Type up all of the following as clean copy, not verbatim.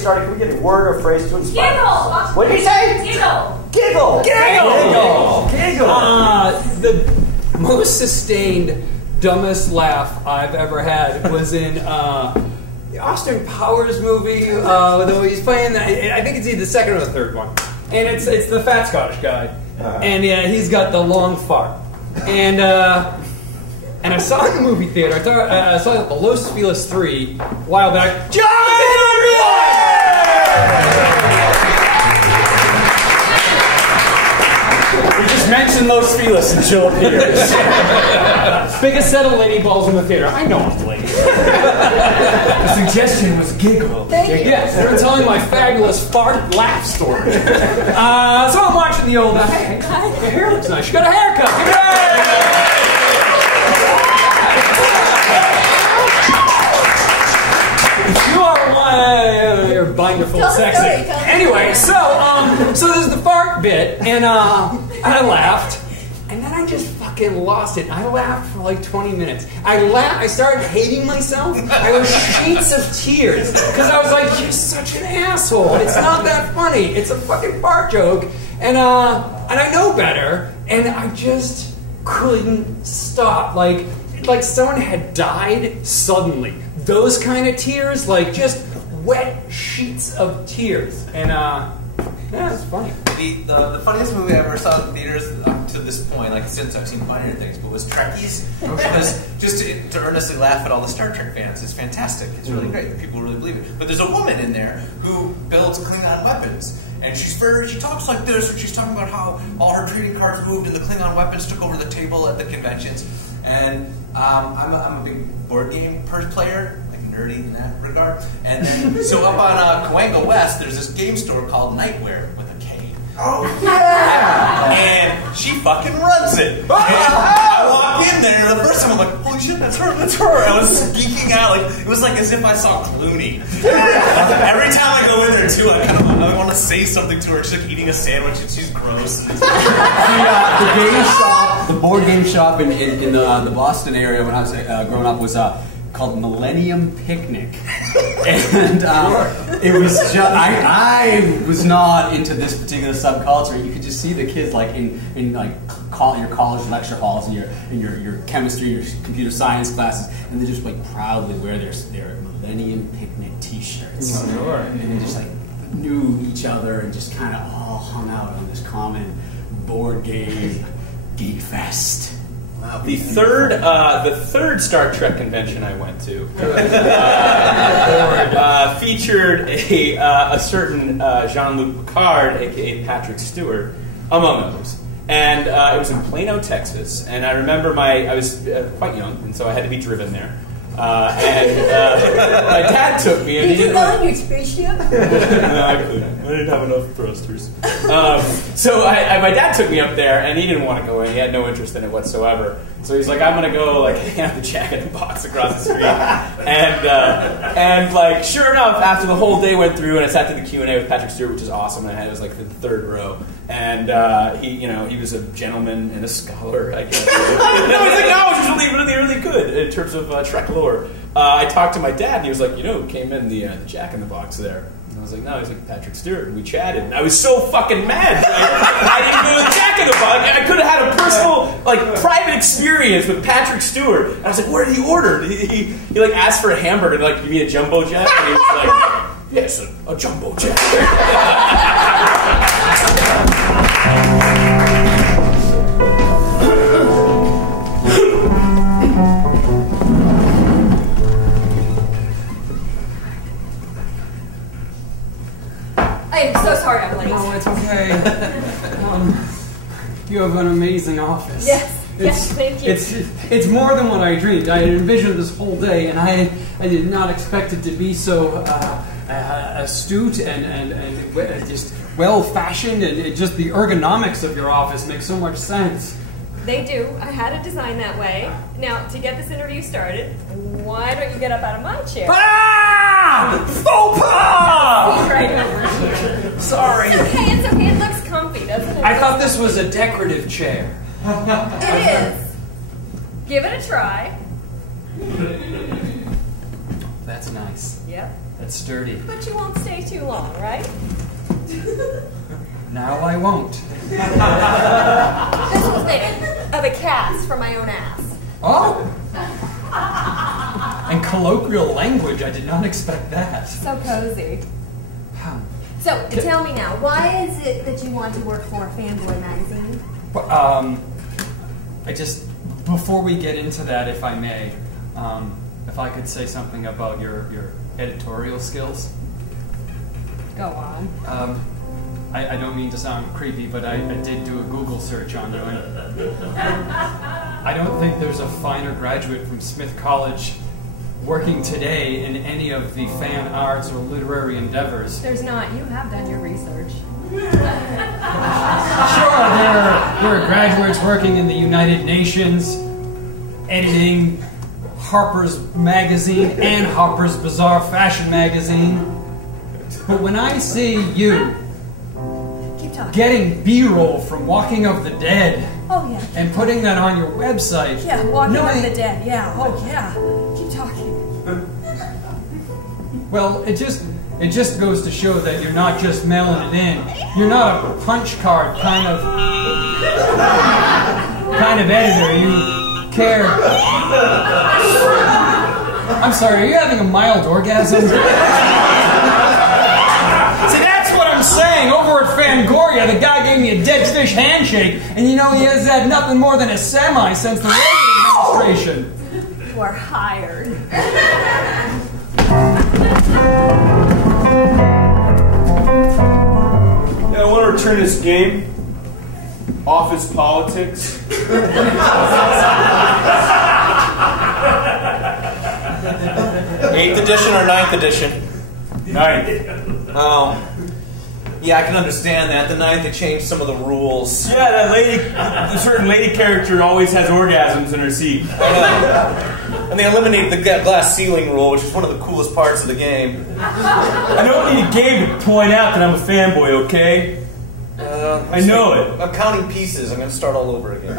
started, can we get a word or phrase to inspire? Giggle! What did he say? Giggle! Giggle! Giggle! Giggle! The most sustained, dumbest laugh I've ever had was in the Austin Powers movie. Though he's playing, I think it's either the second or the third one, and it's the fat Scottish guy, and yeah, he's got the long fart, and I saw it in the movie theater. I saw the Los Feliz 3 a while back. We just mentioned Los Feliz and Jill appears. Biggest set of lady balls in the theater. I know I'm late. The suggestion was Giggle. Yes, they were telling my fabulous fart laugh story. So I'm watching the old. Hey, your hair looks nice. You got a haircut. Give it up. You are you're binderful sexy. Anyway, so there's the fart bit, and I laughed, and then I just fucking lost it. I laughed for like 20 minutes. I started hating myself. I was sheets of tears because I was like, "You're such an asshole. It's not that funny. It's a fucking fart joke." And I know better, and I just couldn't stop. Like someone had died suddenly. Those kind of tears, like just wet sheets of tears, and yeah, it's funny. The funniest movie I ever saw in theaters up to this point, like since I've seen funnier things, but was Trekkies. Because just to earnestly laugh at all the Star Trek fans is fantastic. It's really great. People really believe it. But there's a woman in there who builds Klingon weapons. And she talks like this, and she's talking about how all her trading cards moved and the Klingon weapons took over the table at the conventions. And I'm a big board game player, like nerdy in that regard. And then, so up on Coen West, there's this game store called Nightwear with a K. Oh, yeah! And she fucking runs it. And I walk in there, and the first time I'm like, holy shit, that's her, that's her. I was geeking out, like, it was like as if I saw Clooney. Every time I go in there, too, I want to say something to her. She's like eating a sandwich, and she's gross. The game shop, the board game shop in the Boston area when I was growing up was called Millennium Picnic, and it was just I was not into this particular subculture. You could just see the kids like in like your college lecture halls and your chemistry, your computer science classes, and they just like proudly wear their Millennium Picnic T-shirts, and they just like knew each other and just kind of all hung out on this common board game geek fest. Wow. The third Star Trek convention I went to featured a certain Jean-Luc Picard, aka Patrick Stewart, among others. And it was in Plano, Texas. And I remember I was quite young, and so I had to be driven there. My dad took me. And Did you go on your spaceship? No, I couldn't. I didn't have enough thrusters. So my dad took me up there, and he didn't want to go in. He had no interest in it whatsoever. So he's like, I'm going to go like hang out the Jack in the Box across the street. And like, sure enough, after the whole day went through, and I sat through the Q&A with Patrick Stewart, which is awesome, and it was like the third row. And he was a gentleman and a scholar, I guess. And I was like, no, it was really, really, really good in terms of Trek lore. I talked to my dad, and he was like, who came in the Jack in the Box there? And I was like, no, he's like Patrick Stewart, and we chatted. And I was so fucking mad. I didn't go to the Jack in the Box. I could have had a personal, like, private experience with Patrick Stewart. And I was like, what did he order? He like asked for a hamburger, and like, give me a jumbo jet. And he was like, yes, a jumbo jet. I am so sorry I'm late. No, it's okay. You have an amazing office. Yes, thank you. It's more than what I dreamed. I had envisioned this whole day, and I did not expect it to be so astute and just well-fashioned, and just the ergonomics of your office makes so much sense. They do. I had it designed that way. Now, to get this interview started, why don't you get up out of my chair? Faux pas! Right over here. Sorry. It's okay, it's okay. It looks comfy, doesn't it? I thought this was a decorative chair. It is. Give it a try. That's nice. Yep. That's sturdy. But you won't stay too long, right? Now I won't. This was made of a cast from my own ass. Oh! And colloquial language, I did not expect that. So cozy. Huh. So, tell me now, why is it that you want to work for Fanboy magazine? I just, before we get into that, if I may, if I could say something about your editorial skills. Go on. I don't mean to sound creepy, but I did do a Google search on you, and I don't think there's a finer graduate from Smith College working today in any of the fan arts or literary endeavors. There's not. You have done your research. Sure, there are graduates working in the United Nations, editing Harper's Magazine and Harper's Bizarre Fashion Magazine. But when I see you getting B-roll from Walking of the Dead and putting that on your website... Yeah, Walking of the Dead, yeah. Oh, yeah. Keep talking. Well, it just goes to show that you're not just mailing it in. You're not a punch card kind of editor. You care. I'm sorry, are you having a mild orgasm? See, that's what I'm saying. Over at Fangoria, the guy gave me a dead fish handshake, and you know he has had nothing more than a semi since the Reagan administration. You are hired. Yeah, I want to return this game. Office politics. 8th edition or 9th edition? 9th. Oh. Yeah, I can understand that. The 9th, they changed some of the rules. Yeah, that lady, a certain lady character always has orgasms in her seat. I know. And they eliminated the glass ceiling rule, which is one of the coolest parts of the game. I don't need a game to point out that I'm a fanboy, okay? I know it. I'm counting pieces. I'm going to start all over again.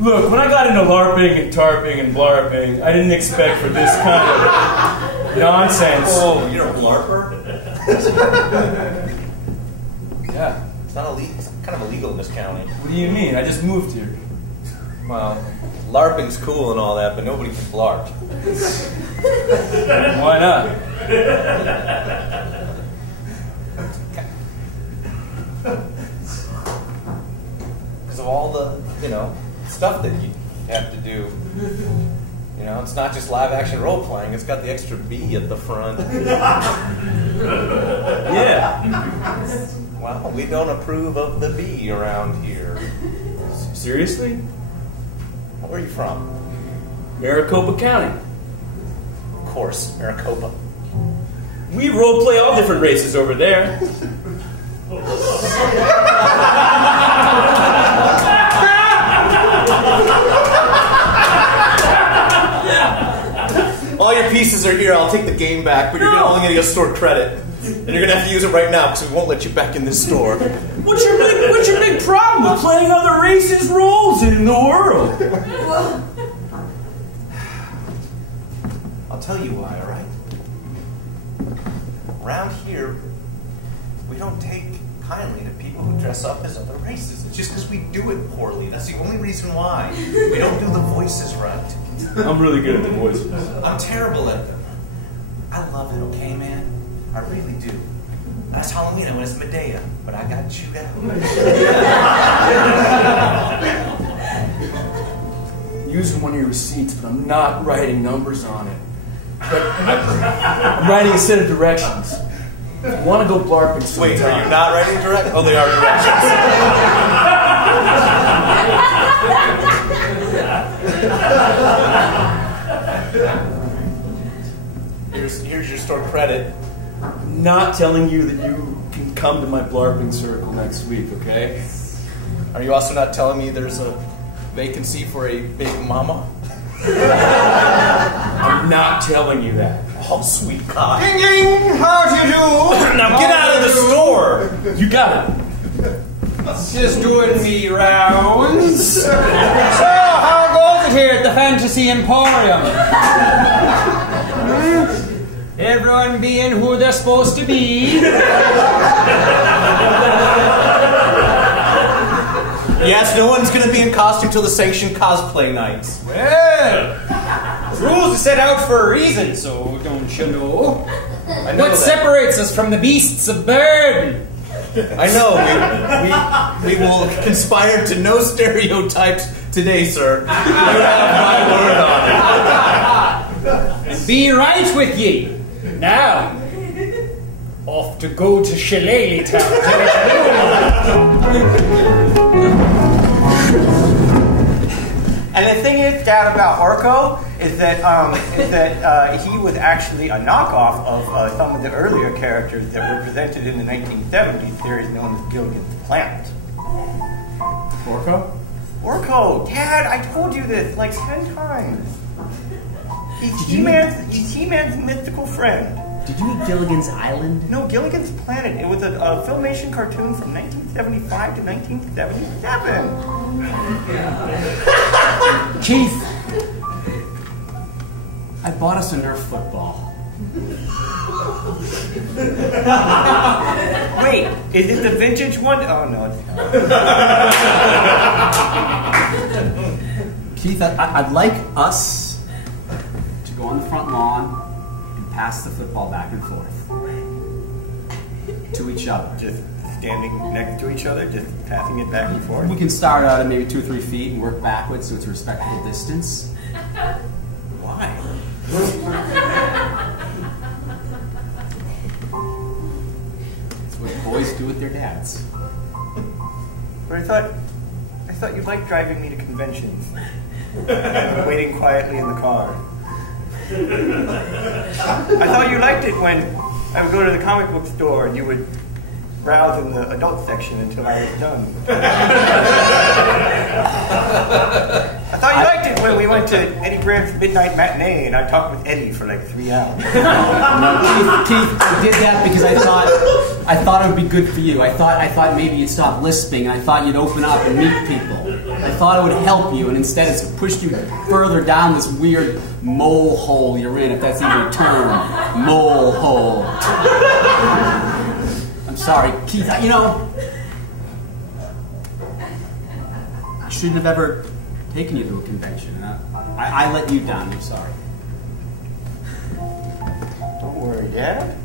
Look, when I got into LARPing and TARPing and BLARPing, I didn't expect for this kind of nonsense. Oh, you're a LARPer? Yeah. It's not illegal. It's kind of illegal in this county. What do you mean? I just moved here. Well, LARPing's cool and all that, but nobody can LARP. Why not? Because of all the, stuff that you have to do. It's not just live action role playing, it's got the extra B at the front. Yeah. Well, we don't approve of the B around here. Seriously? Where are you from? Maricopa County. Of course, Maricopa. We role play all different races over there. All your pieces are here. I'll take the game back, but you're only going to get store credit. And you're going to have to use it right now because we won't let you back in this store. What's your big problem with playing other races' roles in the world? I'll tell you why, all right? Around here, we don't take kindly to people who dress up as other races. It's just because we do it poorly. That's the only reason why. We don't do the voices right. I'm really good at the voices. I'm terrible at them. I love it, okay, man? I really do. That's Halloween and it's Medea, but I got chewed out. Using one of your receipts, but I'm not writing numbers on it. But I'm writing a set of directions. If you want to go blarping sometime. Wait, are you not writing directions? Oh, they are directions. Here's your store credit. I'm not telling you that you can come to my blarping circle next week, okay? Are you also not telling me there's a vacancy for a big mama? I'm not telling you that. Oh, sweet God. Ding ding, how'd you do? Now get out of the store! You got it. Just doing me rounds. So, how goes it here at the Fantasy Emporium? Everyone being who they're supposed to be. Yes, no one's going to be in costume till the sanctioned cosplay nights. Well, rules are set out for a reason, so don't you know? I know What separates us from the beasts of burden? I know. We will conspire to no stereotypes today, sir. You have my word on it. And be right with ye. Now, off to go to Shillelagh Town. And the thing is, Dad, about Orko is that he was actually a knockoff of some of the earlier characters that were presented in the 1970s series known as Gilligan's Planet. Orko? Orko, Dad, I told you this like 10 times. He's He-Man's mythical friend. Did you mean Gilligan's Island? No, Gilligan's Planet. It was a Filmation cartoon from 1975 to 1977. Keith, I bought us a Nerf football. Wait, is it the vintage one? Oh, no, it's not. Keith, I'd like us to go on the front lawn and pass the football back and forth to each other. Just standing next to each other, just passing it back and forth. We can start out at maybe 2 or 3 feet and work backwards so it's a respectful distance. Why? It's what boys do with their dads. But I thought you liked driving me to conventions. Waiting quietly in the car. I thought you liked it when I would go to the comic book store and you would browse in the adult section until I was done. I thought you liked it when we went to Eddie Grant's midnight matinee and I talked with Eddie for like 3 hours. No, Keith, I did that because I thought it would be good for you. I thought maybe you'd stop lisping, and I thought you'd open up and meet people. I thought it would help you, and instead it's pushed you further down this weird mole hole you're in, if that's even a term. Mole hole. I'm sorry, Keith, you know, I shouldn't have ever taken you to a convention. And I let you down, I'm sorry. Don't worry, Dad.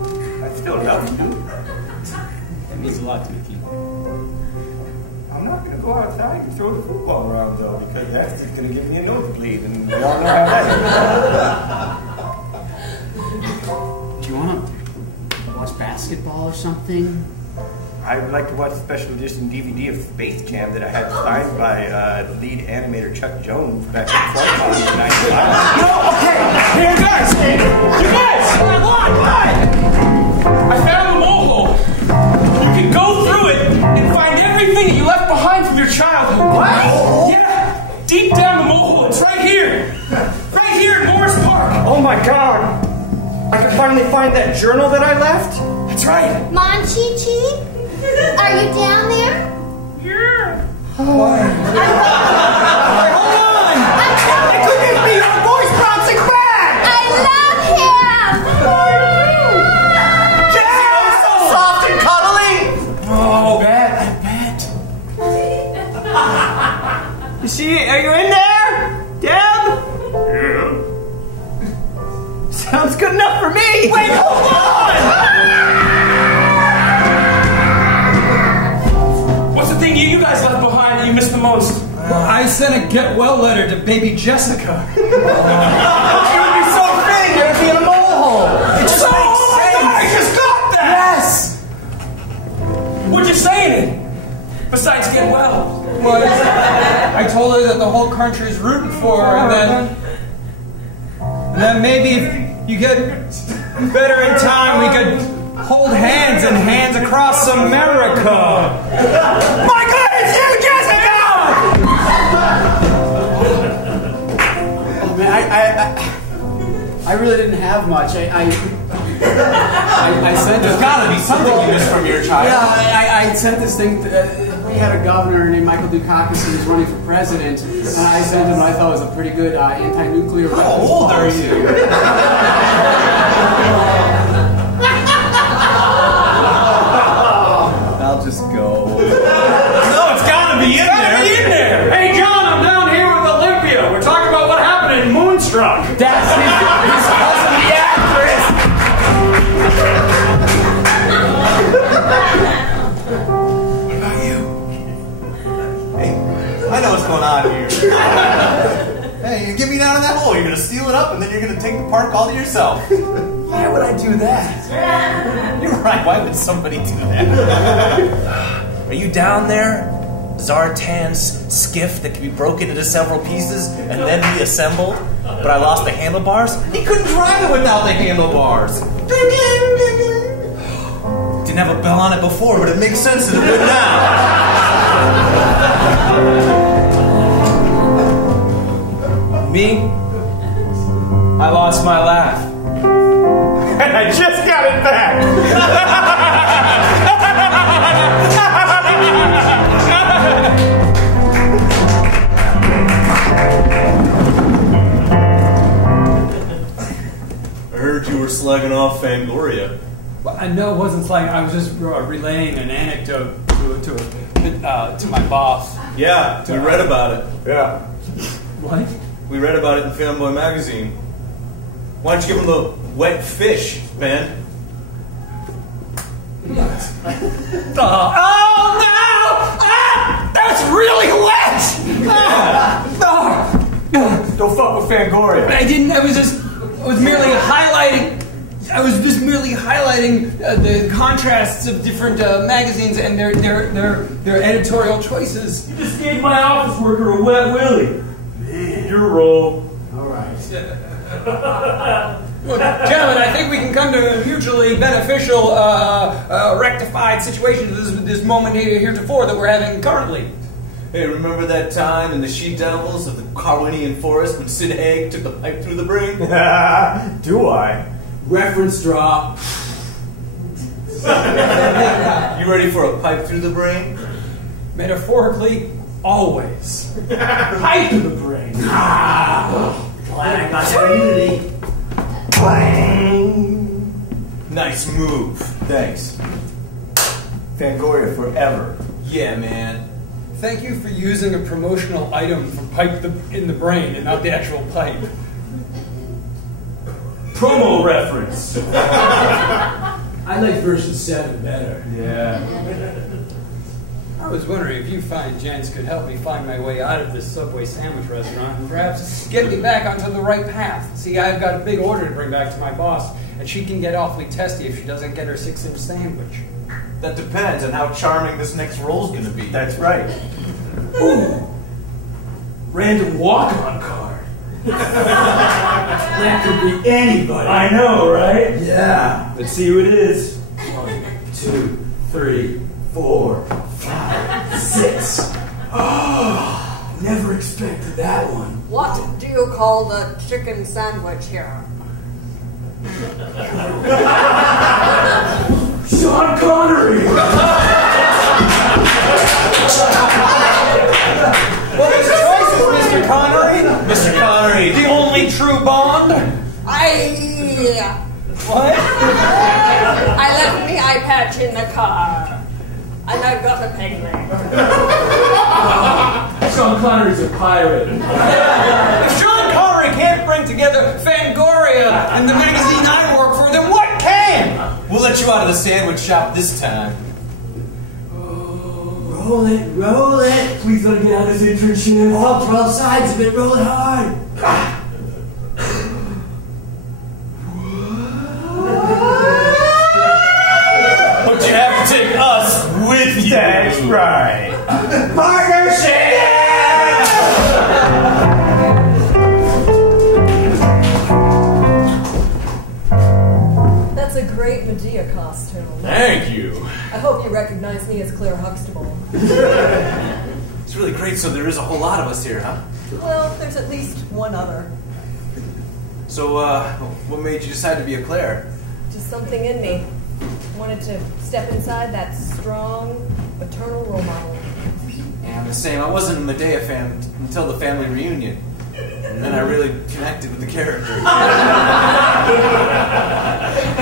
I still love you. It means a lot to me, Keith. I'm not going to go outside and throw the football around, though, because that's just going to give me a nosebleed, and we all know how that Do you want to watch basketball or something? I would like to watch the special edition DVD of Space Jam that I had signed by the lead animator Chuck Jones back in 1995. No, okay. Hey, you guys! What? I found the mole hole. You can go through it and find everything that you left behind from your childhood. What? Yeah, deep down the mole hole. It's right here. Right here in Morris Park. Oh my God! I can finally find that journal that I left? That's right. Monchi-Chi? Are you down there? Yeah. Hold on! It could just be your voice bouncing back! I love him! Jesse, oh, so soft and cuddly! Oh, bet. Is she, are you in there? Deb? Yeah. Sounds good enough for me! Wait, hold on! What's the thing you guys left behind that you missed the most? I sent a get well letter to baby Jessica. It would be so big, there'd be a mole hole! It just makes sense! I just got that! Yes! What'd you say in it? Besides get well. Well, I told her that the whole country's rooting for her, and then maybe if you get better in time, we could hold hands and hands across America. My God, it's you, Jessica! Oh man, I really didn't have much. I sent. There's got to be something you missed from your child. Yeah, I sent this thing. we had a governor named Michael Dukakis who was running for president, and I sent him what I thought was a pretty good anti-nuclear weapons How old are policy. you? I'll just go. No, it's gotta be in there. Hey, John, I'm down here with Olympia. We're talking about what happened in Moonstruck. That's his cousin, the actress! What about you? Hey, I know what's going on here. Hey, you get me down in that hole. You're gonna seal it up, and then you're gonna take the part all to yourself. Why would I do that? You're right. Why would somebody do that? Are you down there? Zartan's skiff that can be broken into several pieces and then reassembled? But I lost the handlebars? He couldn't drive it without the handlebars. Didn't have a bell on it before, but it makes sense to it now. Me? I lost my laugh. And I just got it back! I heard you were slagging off Fangoria. Well, no, it wasn't like I was just relaying an anecdote to my boss. Yeah, we read about it. Yeah. What? We read about it in Fanboy magazine. Why don't you give him the wet fish, Ben? Oh no! Ah, that's really wet! Don't fuck with Fangoria. I didn't. I was merely highlighting. I was just merely highlighting the contrasts of different magazines and their editorial choices. You just gave my office worker a wet willy. Man, your role. All right. Well, gentlemen, I think we can come to a mutually beneficial, rectified situation this moment heretofore that we're having currently. Hey, remember that time in the she devils of the Carwinian forest when Sid Haig took the pipe through the brain? Do I? Reference drop. You ready for a pipe through the brain? Metaphorically, always. Pipe to the brain. Glad I got that immunity. Nice move. Thanks. Fangoria forever. Yeah, man. Thank you for using a promotional item for pipe in the brain and not the actual pipe. Promo reference. I like version 7 better. Yeah. I was wondering if you fine gents could help me find my way out of this Subway sandwich restaurant and perhaps get me back onto the right path. See, I've got a big order to bring back to my boss, and she can get awfully testy if she doesn't get her 6-inch sandwich. That depends on how charming this next roll's gonna be. That's right. Ooh. Random walk-on card. That could be anybody. I know, right? Yeah. Let's see who it is. 1, 2, 3, 4, 5, 6. Oh, never expected that one. What do you call the chicken sandwich here? Sean Connery! Well, his choices, Mr. Connery. Mr. Connery! The only true Bond. What? I left my eye patch in the car. And I've got a peg leg. Sean Connery's a pirate. If Sean Connery can't bring together Fangoria and the magazine I work for, then what can? We'll let you out of the sandwich shop this time. Roll it, roll it. Please let me get out of this internship. All 12 sides of it, roll it hard. But you have to take us with you. That's right. Partnership! That's a great Medea costume. Thank you. I hope you recognize me as Claire Huxtable. It's really great, so there is a whole lot of us here, huh? Well, there's at least one other. So, what made you decide to be a Claire? Just something in me. Wanted to step inside that strong, maternal role model. I'm the same. I wasn't a Medea fan until the family reunion. And then I really connected with the character. Did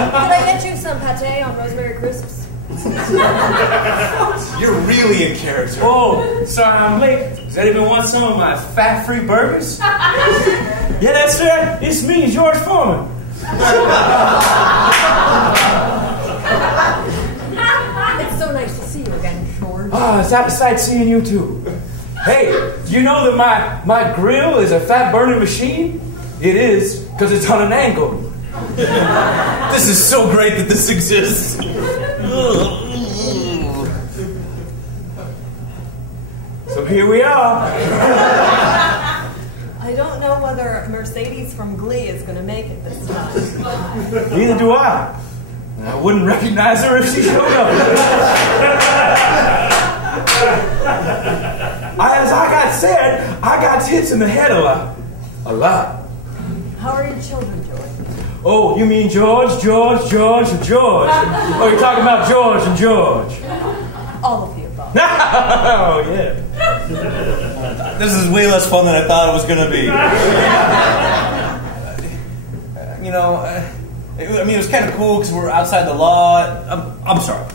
I get you some pate on rosemary crisps? You're really in character. Oh, sorry I'm late. Does anyone want some of my fat-free burgers? Yeah, that's right. It's me, George Foreman. It's so nice to see you again, George. Ah, it's out of sight seeing you too. Hey, do you know that my grill is a fat-burning machine? It is, because it's on an angle. This is so great that this exists. So here we are. I don't know whether Mercedes from Glee is going to make it this time. Neither do I. I wouldn't recognize her if she showed up. As I got said, I got hits in the head a lot. A lot. How are your children, George? Oh, you mean George, or George? Oh, you're talking about George and George. All of the above. Oh, yeah. This is way less fun than I thought it was going to be. You know, it was kind of cool because we're outside the law. I'm sorry.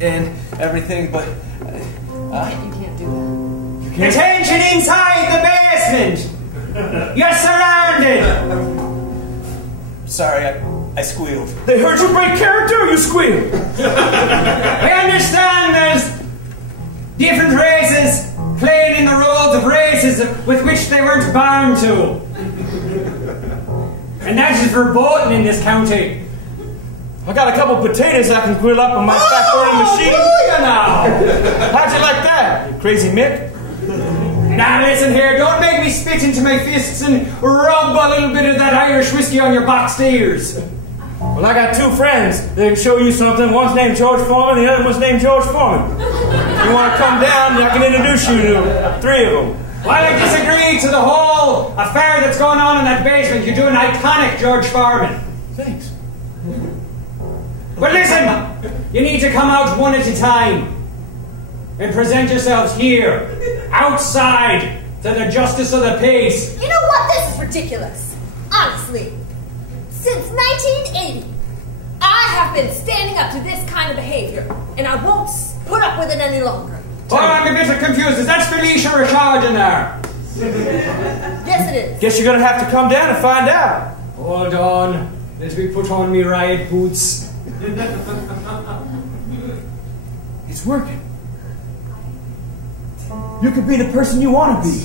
And everything, but... you can't do that. Attention inside the basement! You're surrounded! Sorry, I squealed. They heard you break character, or you squealed? We understand there's different races playing in the roles of races with which they weren't bound to. And that is verboten in this county. I got a couple potatoes I can grill up on my fat-burning machine. Now. How'd you like that, you crazy Mick? Now listen here, don't make me spit into my fists and rub a little bit of that Irish whiskey on your boxed ears. Well, I got two friends that can show you something. One's named George Foreman, the other one's named George Foreman. You want to come down, I can introduce you to three of them. Well, I disagree to the whole affair that's going on in that basement. You do an iconic George Foreman. Thanks. But listen, you need to come out one at a time and present yourselves here, outside, to the justice of the peace. You know what? This is ridiculous. Honestly. Since 1980, I have been standing up to this kind of behavior, and I won't put up with it any longer. Oh, I'm a bit confused. Is that Felicia Rashad in there? Yes, it is. Guess you're going to have to come down and find out. Hold on. Let me put on me riot boots. It's working. You could be the person you want to be.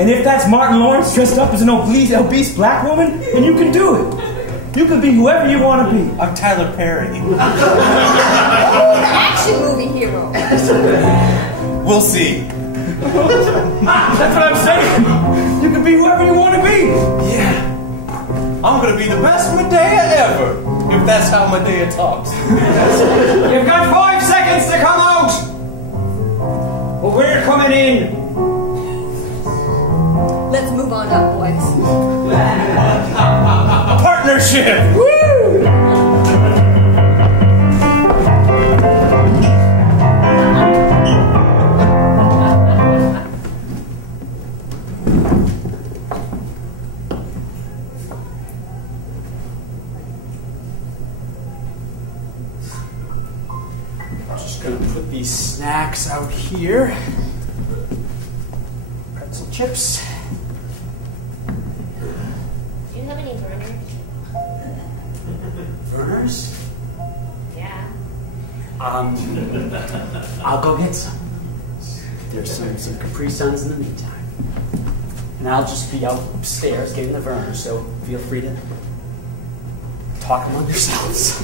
And if that's Martin Lawrence dressed up as an obese black woman, then you can do it. You can be whoever you want to be. I'm Tyler Perry. Oh, the action movie hero. We'll see. That's what I'm saying. You can be whoever you want to be. Yeah. I'm going to be the best Medea ever. If that's how Medea talks. You've got 5 seconds to come out. But we're coming in. Let's move on up, boys. Partnership! Woo! Just gonna put these snacks out here. Pretzel chips. Do you have any burners? Burners? Yeah. I'll go get some. There's some Capri Suns in the meantime. And I'll just be upstairs getting the burners, so feel free to talk among yourselves.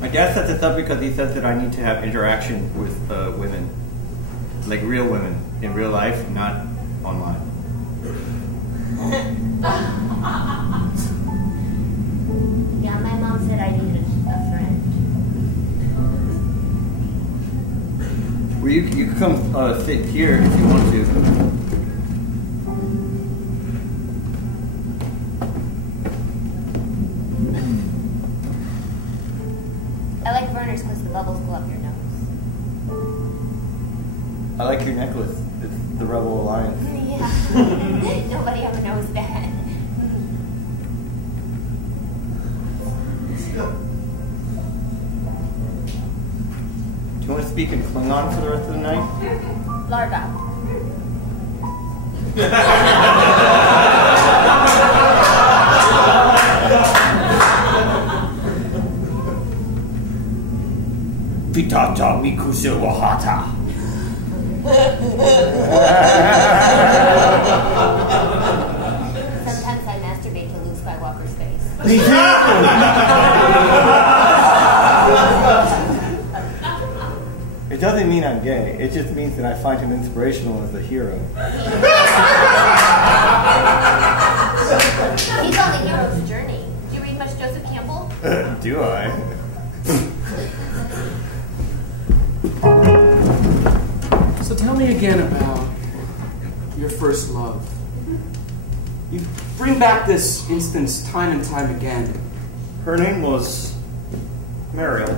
My dad set this up because he says that I need to have interaction with women, like real women in real life, not online. Yeah, my mom said I needed a friend. Well, you can come sit here if you want to. like your necklace. It's the Rebel Alliance. Yeah. Nobody ever knows that. Do you want to speak in Klingon for the rest of the night? Larga. Vitata Mikusu Wahata. Sometimes I masturbate to Luke Skywalker's face. Me too. It doesn't mean I'm gay. It just means that I find him inspirational as a hero. He's on the hero's journey. Do you read much Joseph Campbell? Do I? So tell me again about your first love. You bring back this instance time and time again. Her name was Mariel,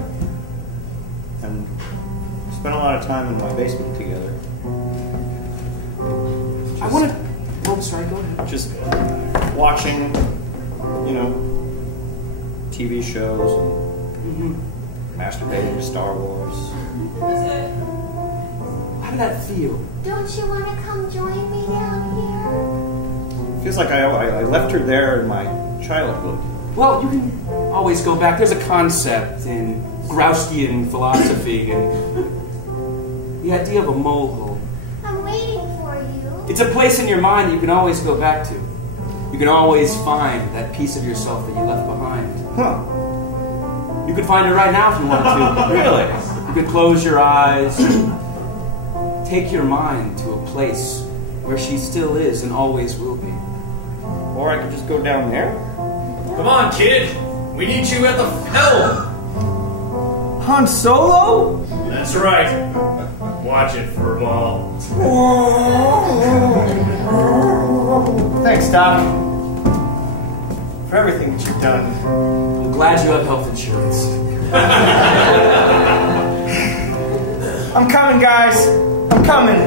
and we spent a lot of time in my basement together. I want to... Oh, sorry, go ahead. Just watching, you know, TV shows and masturbating to Star Wars. How did that feel? Don't you want to come join me down here? Feels like I left her there in my childhood. Well, you can always go back. There's a concept in Groustian philosophy and the idea of a mole hole. I'm waiting for you. It's a place in your mind that you can always go back to. You can always find that piece of yourself that you left behind. Huh. You could find it right now if you wanted to. Really? You could close your eyes and take your mind to a place where she still is and always will be. Or I could just go down there. Come on, kid. We need you at the helm. Han Solo? That's right. Watch it for them all. Thanks, Doc. For everything that you've done. I'm glad you have health insurance. I'm coming, guys. I'm coming.